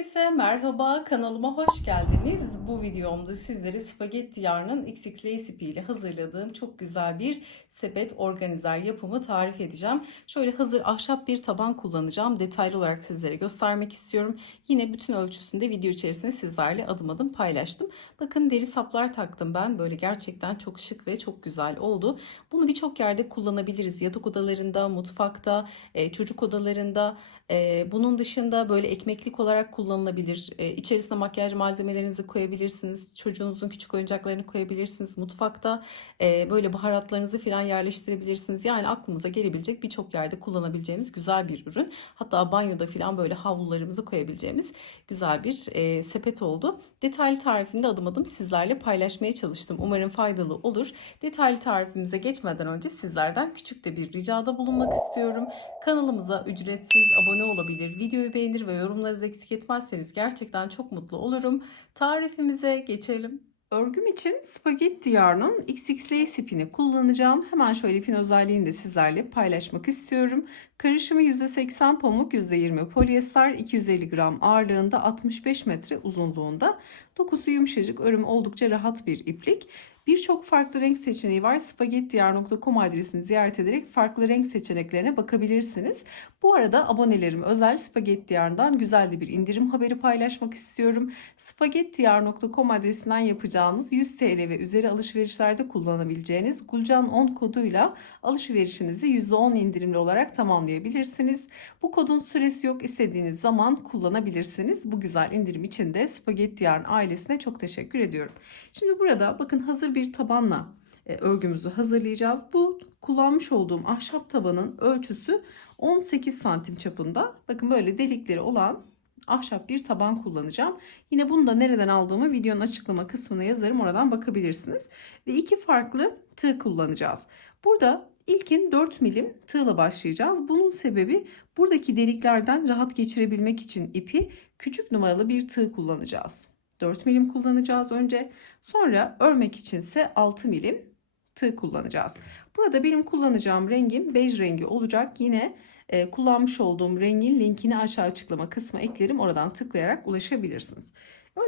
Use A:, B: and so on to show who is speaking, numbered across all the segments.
A: Herkese merhaba kanalıma hoş geldiniz. Bu videomda sizlere spagetti yarının XXL ipiyle hazırladığım çok güzel bir sepet organizer yapımı tarif edeceğim. Şöyle hazır ahşap bir taban kullanacağım. Detaylı olarak sizlere göstermek istiyorum. Yine bütün ölçüsünde video içerisinde sizlerle adım adım paylaştım. Bakın deri saplar taktım ben. Böyle gerçekten çok şık ve çok güzel oldu. Bunu birçok yerde kullanabiliriz. Yatak odalarında, mutfakta, e, çocuk odalarında. E, bunun dışında böyle ekmeklik olarak kullanılabilir. E, içerisine makyaj malzemelerinizi koyabilirsiniz. Çocuğunuzun küçük oyuncaklarını koyabilirsiniz. Mutfakta e, böyle baharatlarınızı falan yerleştirebilirsiniz. Yani aklımıza gelebilecek birçok yerde kullanabileceğimiz güzel bir ürün. Hatta banyoda falan böyle havlularımızı koyabileceğimiz güzel bir e, sepet oldu. Detaylı tarifini de adım adım sizlerle paylaşmaya çalıştım. Umarım faydalı olur. Detaylı tarifimize geçmeden önce sizlerden küçük de bir ricada bulunmak istiyorum. Kanalımıza ücretsiz abone olabilir, videoyu beğenir ve yorumlarınızı eksik etmezseniz gerçekten çok mutlu olurum. Tarifimize geçelim. Örgüm için spagetti yarnın XXL ipini kullanacağım. Hemen şöyle ipin özelliğini de sizlerle paylaşmak istiyorum. Karışımı %80 pamuk, %20 polyester, 250 gram ağırlığında, 65 metre uzunluğunda. Dokusu yumuşacık, örümü oldukça rahat bir iplik. Birçok farklı renk seçeneği var. spagettiyar.com adresini ziyaret ederek farklı renk seçeneklerine bakabilirsiniz. Bu arada abonelerim özel Spagetti Yarn'dan güzel de bir indirim haberi paylaşmak istiyorum. spagettiyar.com adresinden yapacağınız 100 TL ve üzeri alışverişlerde kullanabileceğiniz Gulcan 10 koduyla alışverişinizi %10 indirimli olarak tamamlayabilirsiniz. Bu kodun süresi yok. istediğiniz zaman kullanabilirsiniz. Bu güzel indirim için de Spagetti Yarn ailesine çok teşekkür ediyorum. Şimdi burada bakın hazır bir tabanla e, örgümüzü hazırlayacağız. Bu kullanmış olduğum ahşap tabanın ölçüsü 18 santim çapında. Bakın böyle delikleri olan ahşap bir taban kullanacağım. Yine bunu da nereden aldığımı videonun açıklama kısmına yazarım. Oradan bakabilirsiniz. Ve iki farklı tığ kullanacağız. Burada ilkin 4 milim tığla başlayacağız. Bunun sebebi buradaki deliklerden rahat geçirebilmek için ipi küçük numaralı bir tığ kullanacağız. 4 milim kullanacağız önce. Sonra örmek içinse 6 milim tığ kullanacağız. Burada benim kullanacağım rengim bej rengi olacak. Yine e, kullanmış olduğum rengin linkini aşağı açıklama kısmına eklerim. Oradan tıklayarak ulaşabilirsiniz.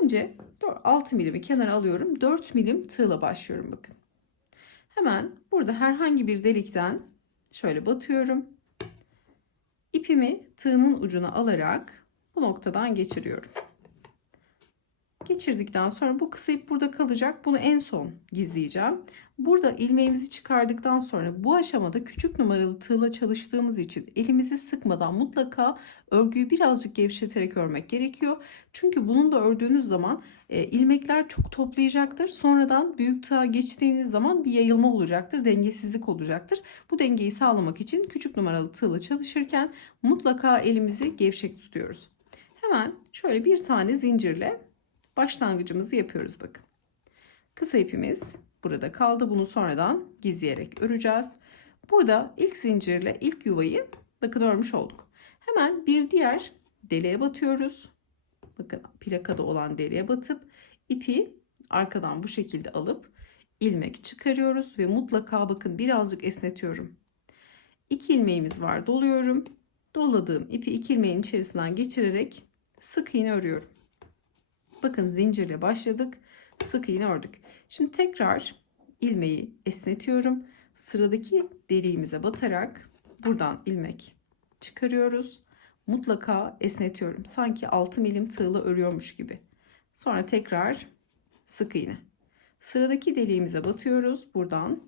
A: Önce 6 milimi kenara alıyorum. 4 milim tığla başlıyorum bakın. Hemen burada herhangi bir delikten şöyle batıyorum. İpimi tığımın ucuna alarak bu noktadan geçiriyorum. Geçirdikten sonra bu kısa ip burada kalacak. Bunu en son gizleyeceğim. Burada ilmeğimizi çıkardıktan sonra bu aşamada küçük numaralı tığla çalıştığımız için elimizi sıkmadan mutlaka örgüyü birazcık gevşeterek örmek gerekiyor. Çünkü bunu da ördüğünüz zaman e, ilmekler çok toplayacaktır. Sonradan büyük tığa geçtiğiniz zaman bir yayılma olacaktır, dengesizlik olacaktır. Bu dengeyi sağlamak için küçük numaralı tığla çalışırken mutlaka elimizi gevşek tutuyoruz. Hemen şöyle bir tane zincirle başlangıcımızı yapıyoruz bakın. Kısa ipimiz burada kaldı. Bunu sonradan gizleyerek öreceğiz. Burada ilk zincirle ilk yuvayı bakın örmüş olduk. Hemen bir diğer deliğe batıyoruz. Bakın plakada olan deliğe batıp ipi arkadan bu şekilde alıp ilmek çıkarıyoruz ve mutlaka bakın birazcık esnetiyorum. İki ilmeğimiz var doluyorum. Doladığım ipi iki ilmeğin içerisinden geçirerek sık iğne örüyorum. Bakın zincirle başladık. Sık iğne ördük. Şimdi tekrar ilmeği esnetiyorum. Sıradaki deliğimize batarak buradan ilmek çıkarıyoruz. Mutlaka esnetiyorum. Sanki 6 milim tığla örüyormuş gibi. Sonra tekrar sık iğne. Sıradaki deliğimize batıyoruz. Buradan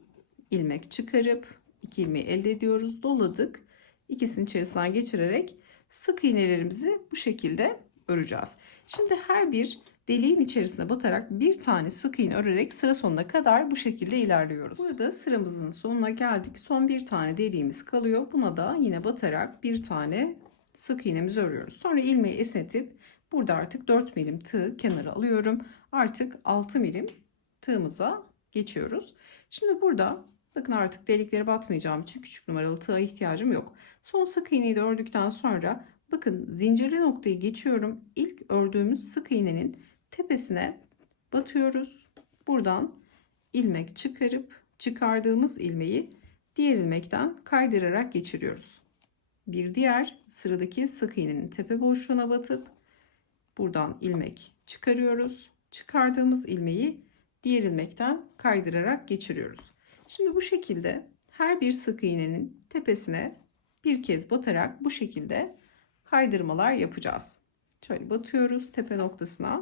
A: ilmek çıkarıp iki ilmeği elde ediyoruz. Doladık. İkisinin içerisinden geçirerek sık iğnelerimizi bu şekilde öreceğiz. Şimdi her bir deliğin içerisine batarak bir tane sık iğne örerek sıra sonuna kadar bu şekilde ilerliyoruz. Burada sıramızın sonuna geldik. Son bir tane deliğimiz kalıyor. Buna da yine batarak bir tane sık iğnemizi örüyoruz. Sonra ilmeği esnetip burada artık 4 milim tığ kenara alıyorum. Artık 6 milim tığımıza geçiyoruz. Şimdi burada bakın artık deliklere batmayacağım için küçük numaralı tığa ihtiyacım yok. Son sık iğneyi de ördükten sonra Bakın zincirli noktayı geçiyorum. İlk ördüğümüz sık iğnenin tepesine batıyoruz. Buradan ilmek çıkarıp çıkardığımız ilmeği diğer ilmekten kaydırarak geçiriyoruz. Bir diğer sıradaki sık iğnenin tepe boşluğuna batıp Buradan ilmek çıkarıyoruz. Çıkardığımız ilmeği diğer ilmekten kaydırarak geçiriyoruz. Şimdi bu şekilde her bir sık iğnenin tepesine bir kez batarak bu şekilde kaydırmalar yapacağız. Şöyle batıyoruz tepe noktasına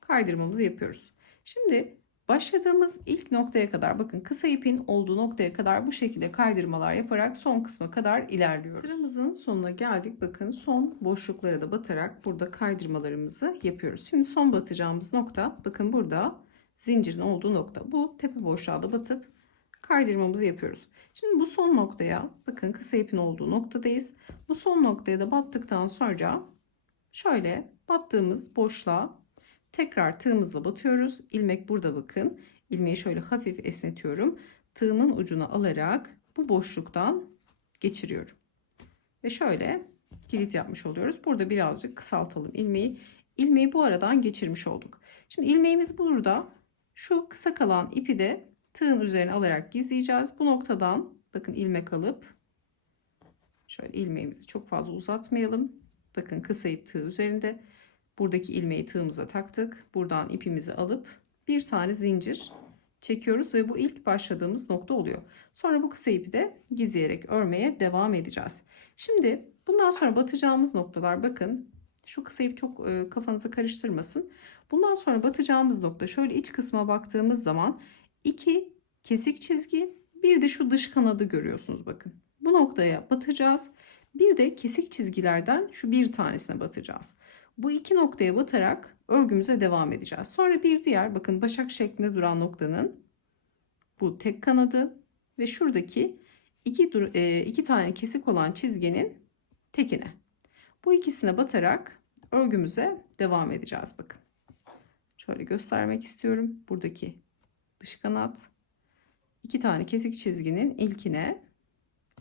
A: kaydırmamızı yapıyoruz. Şimdi başladığımız ilk noktaya kadar bakın kısa ipin olduğu noktaya kadar bu şekilde kaydırmalar yaparak son kısma kadar ilerliyoruz. Sıramızın sonuna geldik. Bakın son boşluklara da batarak burada kaydırmalarımızı yapıyoruz. Şimdi son batacağımız nokta bakın burada zincirin olduğu nokta. Bu tepe boşluğa da batıp kaydırmamızı yapıyoruz. Şimdi bu son noktaya bakın kısa ipin olduğu noktadayız. Bu son noktaya da battıktan sonra şöyle battığımız boşluğa tekrar tığımızla batıyoruz. İlmek burada bakın. İlmeği şöyle hafif esnetiyorum. Tığımın ucunu alarak bu boşluktan geçiriyorum. Ve şöyle kilit yapmış oluyoruz. Burada birazcık kısaltalım ilmeği. İlmeği bu aradan geçirmiş olduk. Şimdi ilmeğimiz burada. Şu kısa kalan ipi de tığın üzerine alarak gizleyeceğiz. Bu noktadan bakın ilmek alıp şöyle ilmeğimizi çok fazla uzatmayalım. Bakın kısa ip tığ üzerinde. Buradaki ilmeği tığımıza taktık. Buradan ipimizi alıp bir tane zincir çekiyoruz ve bu ilk başladığımız nokta oluyor. Sonra bu kısa ipi de gizleyerek örmeye devam edeceğiz. Şimdi bundan sonra batacağımız noktalar bakın şu kısa ip çok e, kafanızı karıştırmasın. Bundan sonra batacağımız nokta şöyle iç kısma baktığımız zaman iki kesik çizgi bir de şu dış kanadı görüyorsunuz bakın. Bu noktaya batacağız. Bir de kesik çizgilerden şu bir tanesine batacağız. Bu iki noktaya batarak örgümüze devam edeceğiz. Sonra bir diğer bakın başak şeklinde duran noktanın bu tek kanadı ve şuradaki iki, e, iki tane kesik olan çizginin tekine. Bu ikisine batarak örgümüze devam edeceğiz bakın. Şöyle göstermek istiyorum. Buradaki dış kanat iki tane kesik çizginin ilkine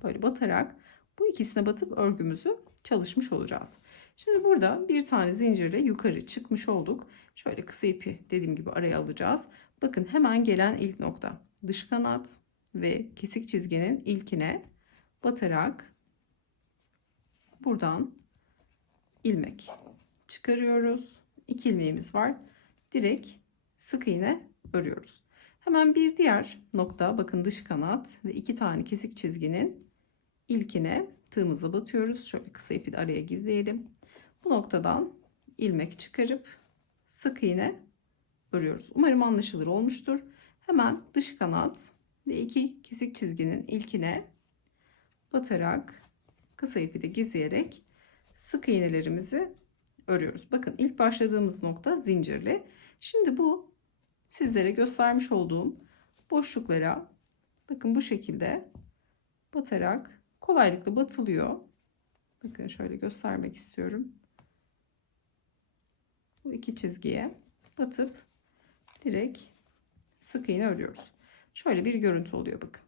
A: böyle batarak bu ikisine batıp örgümüzü çalışmış olacağız. Şimdi burada bir tane zincirle yukarı çıkmış olduk. Şöyle kısa ipi dediğim gibi araya alacağız. Bakın hemen gelen ilk nokta dış kanat ve kesik çizginin ilkine batarak buradan ilmek çıkarıyoruz. İki ilmeğimiz var. Direkt sık iğne örüyoruz. Hemen bir diğer nokta bakın dış kanat ve iki tane kesik çizginin ilkine tığımızla batıyoruz. Şöyle kısa ipi de araya gizleyelim. Bu noktadan ilmek çıkarıp sık iğne örüyoruz. Umarım anlaşılır olmuştur. Hemen dış kanat ve iki kesik çizginin ilkine batarak kısa ipi de gizleyerek sık iğnelerimizi örüyoruz. Bakın ilk başladığımız nokta zincirli. Şimdi bu sizlere göstermiş olduğum boşluklara bakın bu şekilde batarak kolaylıkla batılıyor. Bakın şöyle göstermek istiyorum. Bu iki çizgiye batıp direkt sık iğne örüyoruz. Şöyle bir görüntü oluyor bakın.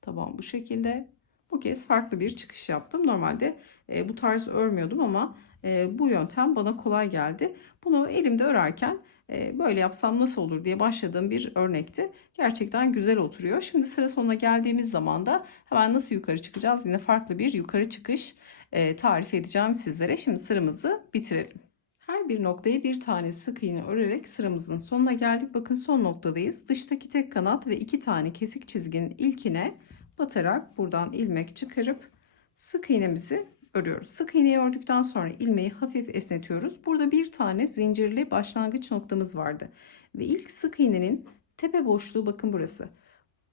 A: Tamam bu şekilde. Bu kez farklı bir çıkış yaptım. Normalde e, bu tarz örmüyordum ama e, bu yöntem bana kolay geldi. Bunu elimde örerken böyle yapsam nasıl olur diye başladığım bir örnekti. Gerçekten güzel oturuyor. Şimdi sıra sonuna geldiğimiz zaman da hemen nasıl yukarı çıkacağız? Yine farklı bir yukarı çıkış e, tarif edeceğim sizlere. Şimdi sıramızı bitirelim. Her bir noktaya bir tane sık iğne örerek sıramızın sonuna geldik. Bakın son noktadayız. Dıştaki tek kanat ve iki tane kesik çizginin ilkine batarak buradan ilmek çıkarıp sık iğnemizi örüyoruz. Sık iğneyi ördükten sonra ilmeği hafif esnetiyoruz. Burada bir tane zincirli başlangıç noktamız vardı. Ve ilk sık iğnenin tepe boşluğu bakın burası.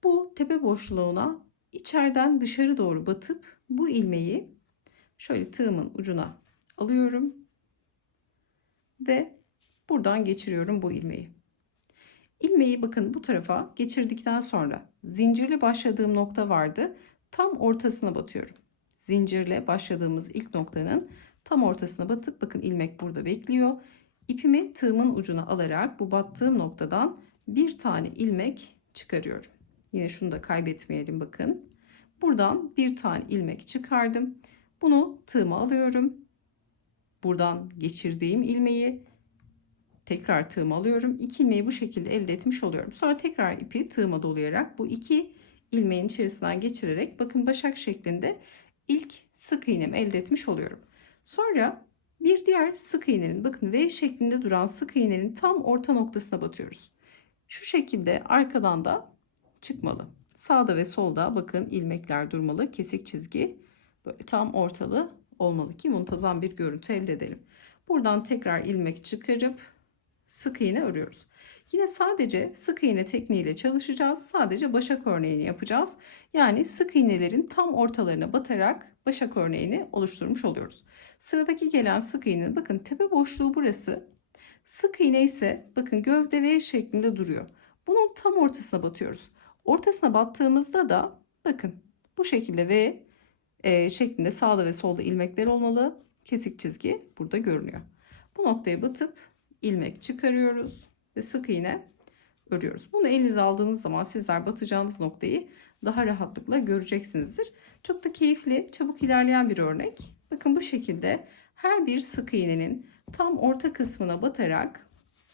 A: Bu tepe boşluğuna içeriden dışarı doğru batıp bu ilmeği şöyle tığımın ucuna alıyorum ve buradan geçiriyorum bu ilmeği. İlmeği bakın bu tarafa geçirdikten sonra zincirli başladığım nokta vardı. Tam ortasına batıyorum. Zincirle başladığımız ilk noktanın tam ortasına batıp bakın ilmek burada bekliyor. İpimi tığımın ucuna alarak bu battığım noktadan bir tane ilmek çıkarıyorum. Yine şunu da kaybetmeyelim bakın. Buradan bir tane ilmek çıkardım. Bunu tığıma alıyorum. Buradan geçirdiğim ilmeği tekrar tığıma alıyorum. İki ilmeği bu şekilde elde etmiş oluyorum. Sonra tekrar ipi tığıma dolayarak bu iki ilmeğin içerisinden geçirerek bakın başak şeklinde ilk sık iğnemi elde etmiş oluyorum. Sonra Bir diğer sık iğnenin bakın V şeklinde duran sık iğnenin tam orta noktasına batıyoruz. Şu şekilde arkadan da çıkmalı. Sağda ve solda bakın ilmekler durmalı. Kesik çizgi böyle tam ortalı olmalı ki muntazam bir görüntü elde edelim. Buradan tekrar ilmek çıkarıp sık iğne örüyoruz. Yine sadece sık iğne tekniğiyle çalışacağız. Sadece başak örneğini yapacağız. Yani sık iğnelerin tam ortalarına batarak başak örneğini oluşturmuş oluyoruz. Sıradaki gelen sık iğne bakın tepe boşluğu burası. Sık iğne ise bakın gövde V şeklinde duruyor. Bunun tam ortasına batıyoruz. Ortasına battığımızda da bakın bu şekilde V e, şeklinde sağda ve solda ilmekler olmalı. Kesik çizgi burada görünüyor. Bu noktaya batıp ilmek çıkarıyoruz ve sık iğne örüyoruz. Bunu elinize aldığınız zaman sizler batacağınız noktayı daha rahatlıkla göreceksinizdir. Çok da keyifli, çabuk ilerleyen bir örnek. Bakın bu şekilde her bir sık iğnenin tam orta kısmına batarak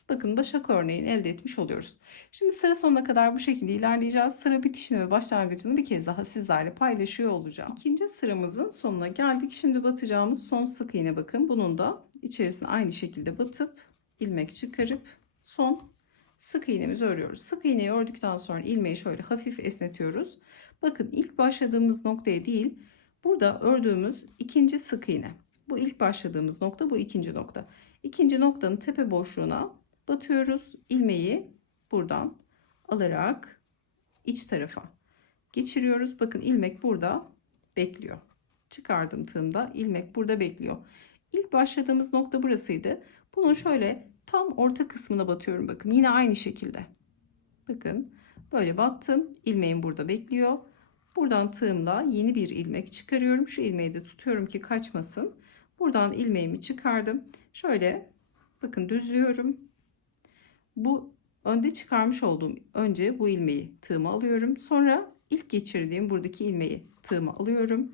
A: bakın başak örneğini elde etmiş oluyoruz. Şimdi sıra sonuna kadar bu şekilde ilerleyeceğiz. Sıra bitişini ve başlangıcını bir kez daha sizlerle paylaşıyor olacağım. İkinci sıramızın sonuna geldik. Şimdi batacağımız son sık iğne bakın. Bunun da içerisine aynı şekilde batıp ilmek çıkarıp son sık iğnemizi örüyoruz. Sık iğneyi ördükten sonra ilmeği şöyle hafif esnetiyoruz. Bakın ilk başladığımız noktaya değil, burada ördüğümüz ikinci sık iğne. Bu ilk başladığımız nokta, bu ikinci nokta. İkinci noktanın tepe boşluğuna batıyoruz. İlmeği buradan alarak iç tarafa geçiriyoruz. Bakın ilmek burada bekliyor. Çıkardım tığımda ilmek burada bekliyor. İlk başladığımız nokta burasıydı. Bunun şöyle tam orta kısmına batıyorum bakın. Yine aynı şekilde. Bakın böyle battım. İlmeğim burada bekliyor. Buradan tığımla yeni bir ilmek çıkarıyorum. Şu ilmeği de tutuyorum ki kaçmasın. Buradan ilmeğimi çıkardım. Şöyle bakın düzlüyorum. Bu önde çıkarmış olduğum önce bu ilmeği tığıma alıyorum. Sonra ilk geçirdiğim buradaki ilmeği tığıma alıyorum.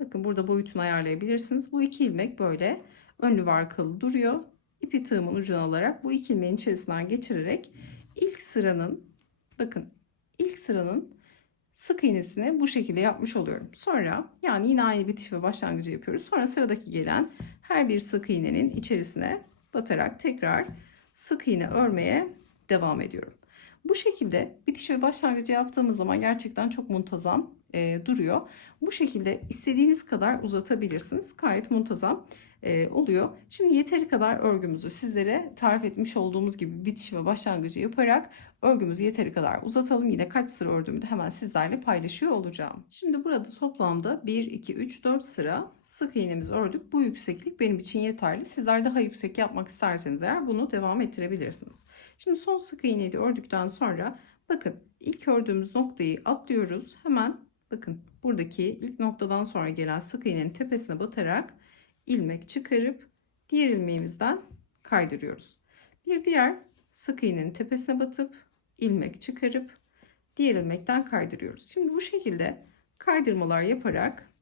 A: Bakın burada boyutunu ayarlayabilirsiniz. Bu iki ilmek böyle önlü ve arkalı duruyor. İpi tığımın ucuna alarak bu iki ilmeğin içerisinden geçirerek ilk sıranın bakın ilk sıranın sık iğnesini bu şekilde yapmış oluyorum. Sonra yani yine aynı bitiş ve başlangıcı yapıyoruz. Sonra sıradaki gelen her bir sık iğnenin içerisine batarak tekrar sık iğne örmeye devam ediyorum. Bu şekilde bitiş ve başlangıcı yaptığımız zaman gerçekten çok muntazam e, duruyor. Bu şekilde istediğiniz kadar uzatabilirsiniz. Gayet muntazam e, oluyor. Şimdi yeteri kadar örgümüzü sizlere tarif etmiş olduğumuz gibi bitiş ve başlangıcı yaparak örgümüzü yeteri kadar uzatalım. Yine kaç sıra ördüğümü de hemen sizlerle paylaşıyor olacağım. Şimdi burada toplamda 1, 2, 3, 4 sıra sık iğnemizi ördük. Bu yükseklik benim için yeterli. Sizler daha yüksek yapmak isterseniz eğer bunu devam ettirebilirsiniz. Şimdi son sık iğneyi de ördükten sonra bakın ilk ördüğümüz noktayı atlıyoruz. Hemen bakın buradaki ilk noktadan sonra gelen sık iğnenin tepesine batarak ilmek çıkarıp diğer ilmeğimizden kaydırıyoruz. Bir diğer sık iğnenin tepesine batıp ilmek çıkarıp diğer ilmekten kaydırıyoruz. Şimdi bu şekilde kaydırmalar yaparak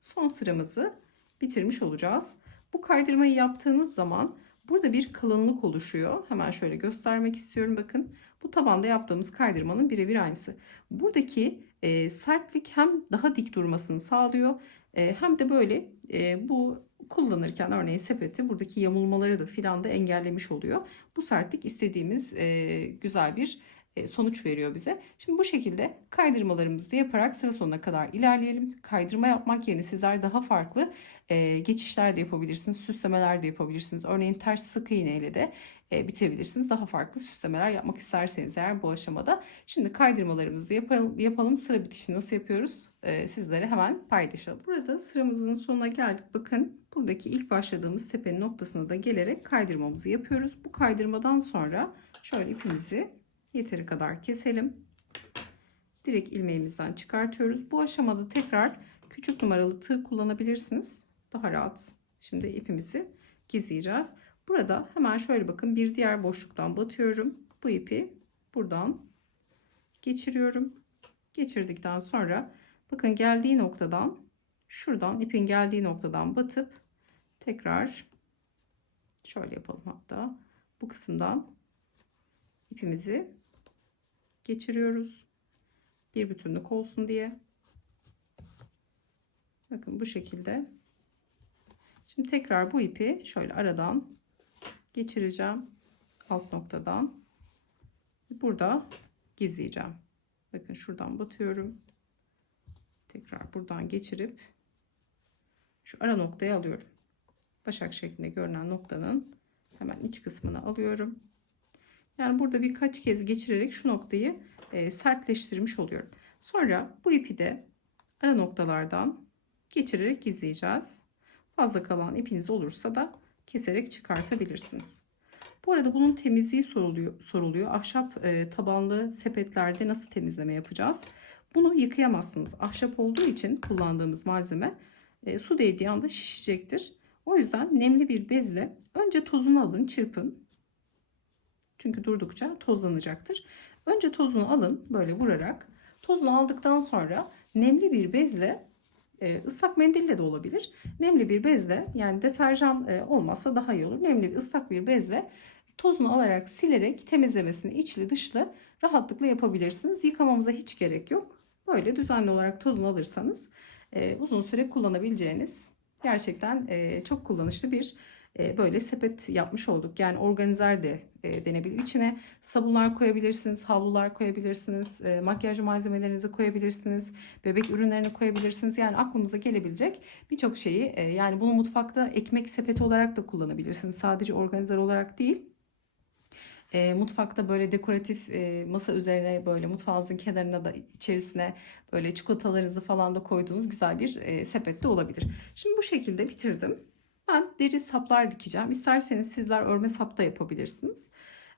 A: son sıramızı bitirmiş olacağız. Bu kaydırmayı yaptığınız zaman burada bir kalınlık oluşuyor. Hemen şöyle göstermek istiyorum. Bakın bu tabanda yaptığımız kaydırmanın birebir aynısı. Buradaki e, sertlik hem daha dik durmasını sağlıyor e, hem de böyle e, bu kullanırken örneğin sepeti buradaki yamulmaları da filan da engellemiş oluyor. Bu sertlik istediğimiz e, güzel bir sonuç veriyor bize. Şimdi bu şekilde kaydırmalarımızı yaparak sıra sonuna kadar ilerleyelim. Kaydırma yapmak yerine sizler daha farklı e, geçişler de yapabilirsiniz, süslemeler de yapabilirsiniz. Örneğin ters sık iğne ile de e, bitirebilirsiniz. Daha farklı süslemeler yapmak isterseniz eğer bu aşamada. Şimdi kaydırmalarımızı yapalım. yapalım. Sıra bitişi nasıl yapıyoruz? E, sizlere hemen paylaşalım. Burada sıramızın sonuna geldik. Bakın buradaki ilk başladığımız tepenin noktasına da gelerek kaydırmamızı yapıyoruz. Bu kaydırmadan sonra şöyle ipimizi yeteri kadar keselim. Direkt ilmeğimizden çıkartıyoruz. Bu aşamada tekrar küçük numaralı tığ kullanabilirsiniz. Daha rahat. Şimdi ipimizi gizleyeceğiz. Burada hemen şöyle bakın bir diğer boşluktan batıyorum. Bu ipi buradan geçiriyorum. Geçirdikten sonra bakın geldiği noktadan şuradan ipin geldiği noktadan batıp tekrar şöyle yapalım hatta bu kısımdan ipimizi geçiriyoruz. Bir bütünlük olsun diye. Bakın bu şekilde. Şimdi tekrar bu ipi şöyle aradan geçireceğim. Alt noktadan. Burada gizleyeceğim. Bakın şuradan batıyorum. Tekrar buradan geçirip şu ara noktayı alıyorum. Başak şeklinde görünen noktanın hemen iç kısmını alıyorum. Yani burada birkaç kez geçirerek şu noktayı e, sertleştirmiş oluyorum. Sonra bu ipi de ara noktalardan geçirerek gizleyeceğiz. Fazla kalan ipiniz olursa da keserek çıkartabilirsiniz. Bu arada bunun temizliği soruluyor. soruluyor. Ahşap e, tabanlı sepetlerde nasıl temizleme yapacağız? Bunu yıkayamazsınız. Ahşap olduğu için kullandığımız malzeme e, su değdiği anda şişecektir. O yüzden nemli bir bezle önce tozunu alın, çırpın. Çünkü durdukça tozlanacaktır. Önce tozunu alın böyle vurarak. Tozunu aldıktan sonra nemli bir bezle e, ıslak mendille de olabilir. Nemli bir bezle yani deterjan e, olmazsa daha iyi olur. Nemli bir ıslak bir bezle tozunu alarak silerek temizlemesini içli dışlı rahatlıkla yapabilirsiniz. Yıkamamıza hiç gerek yok. Böyle düzenli olarak tozunu alırsanız e, uzun süre kullanabileceğiniz gerçekten çok kullanışlı bir böyle sepet yapmış olduk. Yani organizer de e, denebilir. İçine sabunlar koyabilirsiniz, havlular koyabilirsiniz, e, makyaj malzemelerinizi koyabilirsiniz, bebek ürünlerini koyabilirsiniz. Yani aklınıza gelebilecek birçok şeyi e, yani bunu mutfakta ekmek sepeti olarak da kullanabilirsiniz. Sadece organizer olarak değil. E, mutfakta böyle dekoratif e, masa üzerine böyle mutfağınızın kenarına da içerisine böyle çikolatalarınızı falan da koyduğunuz güzel bir e, sepet de olabilir. Şimdi bu şekilde bitirdim. Ben deri saplar dikeceğim. İsterseniz sizler örme sap da yapabilirsiniz.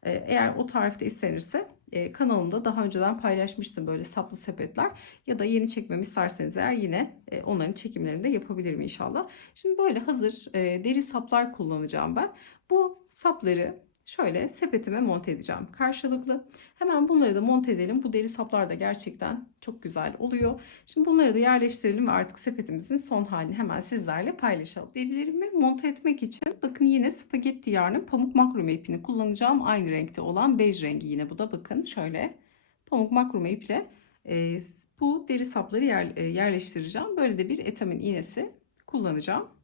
A: Ee, Eğer o tarifte istenirse e, kanalımda daha önceden paylaşmıştım böyle saplı sepetler. Ya da yeni çekmemi isterseniz eğer yine e, onların çekimlerini de yapabilirim inşallah. Şimdi böyle hazır e, deri saplar kullanacağım ben. Bu sapları şöyle sepetime monte edeceğim karşılıklı. Hemen bunları da monte edelim. Bu deri saplar da gerçekten çok güzel oluyor. Şimdi bunları da yerleştirelim ve artık sepetimizin son halini hemen sizlerle paylaşalım. Derilerimi monte etmek için bakın yine spagetti yarnın pamuk makrome ipini kullanacağım. Aynı renkte olan bej rengi yine bu da bakın şöyle pamuk makrome iple e, bu deri sapları yer, e, yerleştireceğim. Böyle de bir etamin iğnesi kullanacağım.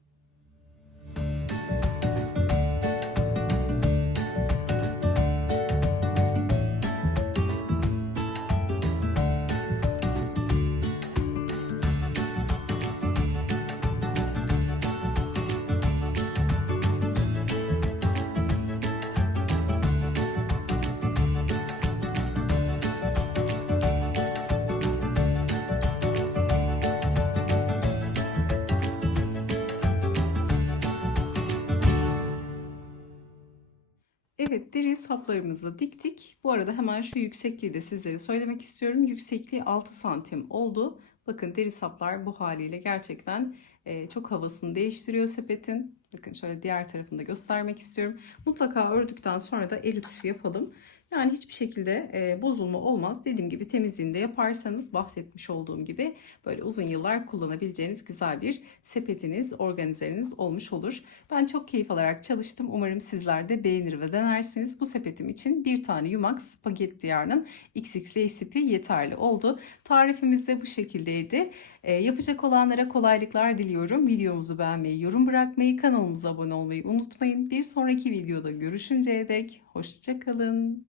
A: Evet deri saplarımızı diktik. Bu arada hemen şu yüksekliği de sizlere söylemek istiyorum. Yüksekliği 6 santim oldu. Bakın deri saplar bu haliyle gerçekten e, çok havasını değiştiriyor sepetin. Bakın şöyle diğer tarafını da göstermek istiyorum. Mutlaka ördükten sonra da el ütüsü yapalım. Yani hiçbir şekilde e, bozulma olmaz. Dediğim gibi temizliğini de yaparsanız bahsetmiş olduğum gibi böyle uzun yıllar kullanabileceğiniz güzel bir sepetiniz, organizeriniz olmuş olur. Ben çok keyif alarak çalıştım. Umarım sizler de beğenir ve denersiniz. Bu sepetim için bir tane yumak spagetti yarnın XX ipi yeterli oldu. Tarifimiz de bu şekildeydi. E, yapacak olanlara kolaylıklar diliyorum. Videomuzu beğenmeyi, yorum bırakmayı, kanalımıza abone olmayı unutmayın. Bir sonraki videoda görüşünceye dek hoşçakalın.